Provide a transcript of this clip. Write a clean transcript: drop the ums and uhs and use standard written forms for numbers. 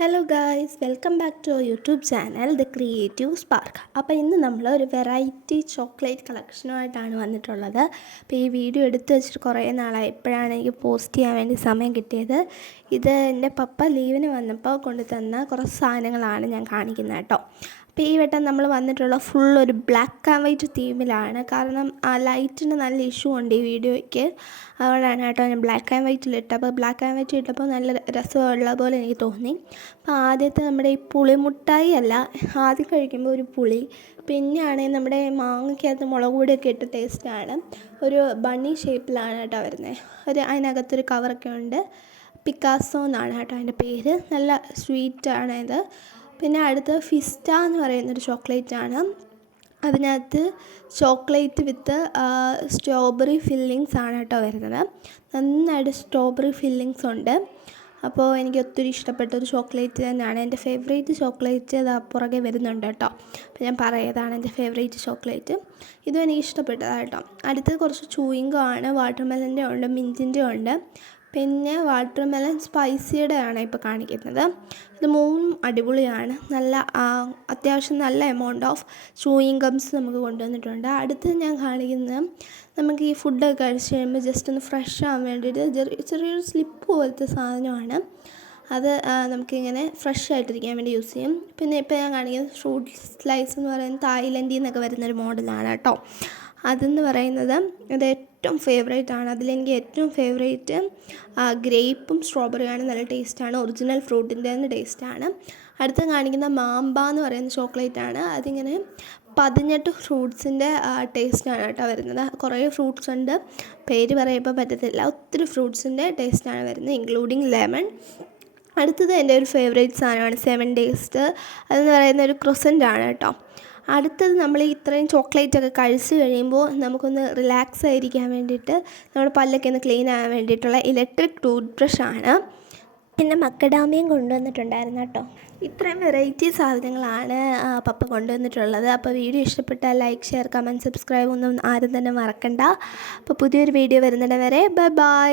Hello guys, welcome back to YouTube channel the creative spark. അപ്പോൾ ഇന്ന് നമ്മൾ ഒരു വെറൈറ്റി ചോക്ലേറ്റ് കളക്ഷനുമായിട്ടാണ് വന്നിട്ടുള്ളത്. അപ്പോൾ ഈ വീഡിയോ എടുത്തു വെച്ചിട്ട് കുറേ നാളായി, ഇപ്പോഴാണ് എനിക്ക് പോസ്റ്റ് ചെയ്യാൻ വേണ്ടി സമയം കിട്ടിയത്. ഇത് എൻ്റെ പപ്പ ലീവിന് വന്നപ്പോൾ കൊണ്ടു തന്ന കുറച്ച് സാധനങ്ങളാണ് ഞാൻ കാണിക്കുന്നത് കേട്ടോ. അപ്പോൾ ഈ വട്ടം നമ്മൾ വന്നിട്ടുള്ള ഫുൾ ഒരു ബ്ലാക്ക് ആൻഡ് വൈറ്റ് തീമിലാണ്. കാരണം ആ ലൈറ്റിന് നല്ല ഇഷ്യൂ ഉണ്ട് ഈ വീഡിയോയ്ക്ക്, അതുകൊണ്ടാണ് കേട്ടോ ഞാൻ ബ്ലാക്ക് ആൻഡ് വൈറ്റിലിട്ട്. അപ്പോൾ ബ്ലാക്ക് ആൻഡ് വൈറ്റ് ഇട്ടപ്പോൾ നല്ല രസമുള്ള പോലെ എനിക്ക് തോന്നി. അപ്പോൾ ആദ്യത്തെ നമ്മുടെ ഈ പുളിമുട്ടായി അല്ല, ആദ്യം കഴിക്കുമ്പോൾ ഒരു പുളി, പിന്നെയാണെങ്കിൽ നമ്മുടെ മാങ്ങയ്ക്കകത്ത് മുളക് പൊടിയൊക്കെ ഇട്ട് ടേസ്റ്റാണ്. ഒരു ബണ്ണി ഷേപ്പിലാണ് കേട്ടോ വരുന്നത്. അതിനകത്തൊരു കവറൊക്കെ ഉണ്ട്. പിക്കാസോ എന്നാണ് കേട്ടോ അതിൻ്റെ പേര്. നല്ല സ്വീറ്റാണ് ഇത്. പിന്നെ അടുത്ത് ഫിസ്റ്റ എന്ന് പറയുന്നൊരു ചോക്ലേറ്റാണ്. അതിനകത്ത് ചോക്ലേറ്റ് വിത്ത് സ്ട്രോബെറി ഫില്ലിങ്സ് ആണ് കേട്ടോ വരുന്നത്. നന്നായിട്ട് സ്ട്രോബെറി ഫില്ലിങ്സ് ഉണ്ട്. അപ്പോൾ എനിക്ക് ഒത്തിരി ഇഷ്ടപ്പെട്ടൊരു ചോക്ലേറ്റ് തന്നെയാണ്. എൻ്റെ ഫേവറേറ്റ് ചോക്ലേറ്റ് അത് പുറകെ വരുന്നുണ്ട് കേട്ടോ. അപ്പോൾ ഞാൻ പറയുന്നതാണ് എൻ്റെ ഫേവറേറ്റ് ചോക്ലേറ്റ്. ഇതും എനിക്ക് ഇഷ്ടപ്പെട്ടതാണ് കേട്ടോ. അടുത്തത് കുറച്ച് ചൂയിങ്ങോ ആണ്. വാട്ടർമെലൻ്റെ ഉണ്ട്, മിൻറ്റിൻ്റെ ഉണ്ട്, പിന്നെ വാട്ടർമെലൺ സ്പൈസിയുടെ ആണ് ഇപ്പോൾ കാണിക്കുന്നത്. ഇത് മൂന്നും അടിപൊളിയാണ്. നല്ല അത്യാവശ്യം നല്ല എമൗണ്ട് ഓഫ് ചൂയിങ് ഗംസ് നമുക്ക് കൊണ്ടുവന്നിട്ടുണ്ട്. അടുത്ത് ഞാൻ കാണിക്കുന്നത് നമുക്ക് ഈ ഫുഡൊക്കെ കഴിച്ച് കഴിയുമ്പോൾ ജസ്റ്റ് ഒന്ന് ഫ്രഷ് ആവാൻ വേണ്ടിയിട്ട് ചെറിയൊരു സ്ലിപ്പ് പോലത്തെ സാധനമാണ്. അത് നമുക്കിങ്ങനെ ഫ്രഷ് ആയിട്ടിരിക്കാൻ വേണ്ടി യൂസ് ചെയ്യും. പിന്നെ ഇപ്പോൾ ഞാൻ കാണിക്കുന്നത് ഫ്രൂട്ട് സ്ലൈസ് എന്ന് പറയുന്നത് തായ്ലൻഡിൽ നിന്നൊക്കെ വരുന്നൊരു മോഡലാണ് കേട്ടോ. അതെന്ന് പറയുന്നത് അത് ഏറ്റവും ഫേവറേറ്റ് ആണ്. അതിലെനിക്ക് ഏറ്റവും ഫേവറേറ്റ് ഗ്രേപ്പും സ്ട്രോബെറിയാണ്. നല്ല ടേസ്റ്റാണ്. ഒറിജിനൽ ഫ്രൂട്ടിൻ്റെ തന്നെ ടേസ്റ്റാണ്. അടുത്ത് കാണിക്കുന്ന മാമ്പ എന്ന് പറയുന്ന ചോക്ലേറ്റാണ്. അതിങ്ങനെ 18 ഫ്രൂട്ട്സിൻ്റെ ടേസ്റ്റാണ് കേട്ടോ വരുന്നത്. കുറേ ഫ്രൂട്ട്സ് ഉണ്ട്, പേര് പറയുമ്പോൾ പറ്റത്തില്ല. ഒത്തിരി ഫ്രൂട്ട്സിൻ്റെ ടേസ്റ്റാണ് വരുന്നത്, ഇൻക്ലൂഡിങ് ലെമൺ. അടുത്തത് എൻ്റെ ഒരു ഫേവറേറ്റ് സാധനമാണ് 7 ടേസ്റ്റ്. അതെന്ന് പറയുന്ന ഒരു ക്രൊസൻ്റ് ആണ് കേട്ടോ. അടുത്തത് നമ്മൾ ഇത്രയും ചോക്ലേറ്റൊക്കെ കഴിച്ച് കഴിയുമ്പോൾ നമുക്കൊന്ന് റിലാക്സ് ആയിരിക്കാൻ വേണ്ടിയിട്ട് നമ്മുടെ പല്ലൊക്കെ ഒന്ന് ക്ലീൻ ആകാൻ വേണ്ടിയിട്ടുള്ള ഇലക്ട്രിക് ടൂത്ത് ബ്രഷാണ്. പിന്നെ മക്കഡാമിയം കൊണ്ടുവന്നിട്ടുണ്ടായിരുന്നു കേട്ടോ. ഇത്രയും വെറൈറ്റി സാധനങ്ങളാണ് പപ്പ കൊണ്ടുവന്നിട്ടുള്ളത്. അപ്പോൾ വീഡിയോ ഇഷ്ടപ്പെട്ടാൽ ലൈക്ക്, ഷെയർ, കമൻറ്റ്, സബ്സ്ക്രൈബ് ഒന്നും ആരും തന്നെ മറക്കണ്ട. അപ്പോൾ പുതിയൊരു വീഡിയോ വരുന്നിടം വരെ ബൈ ബൈ.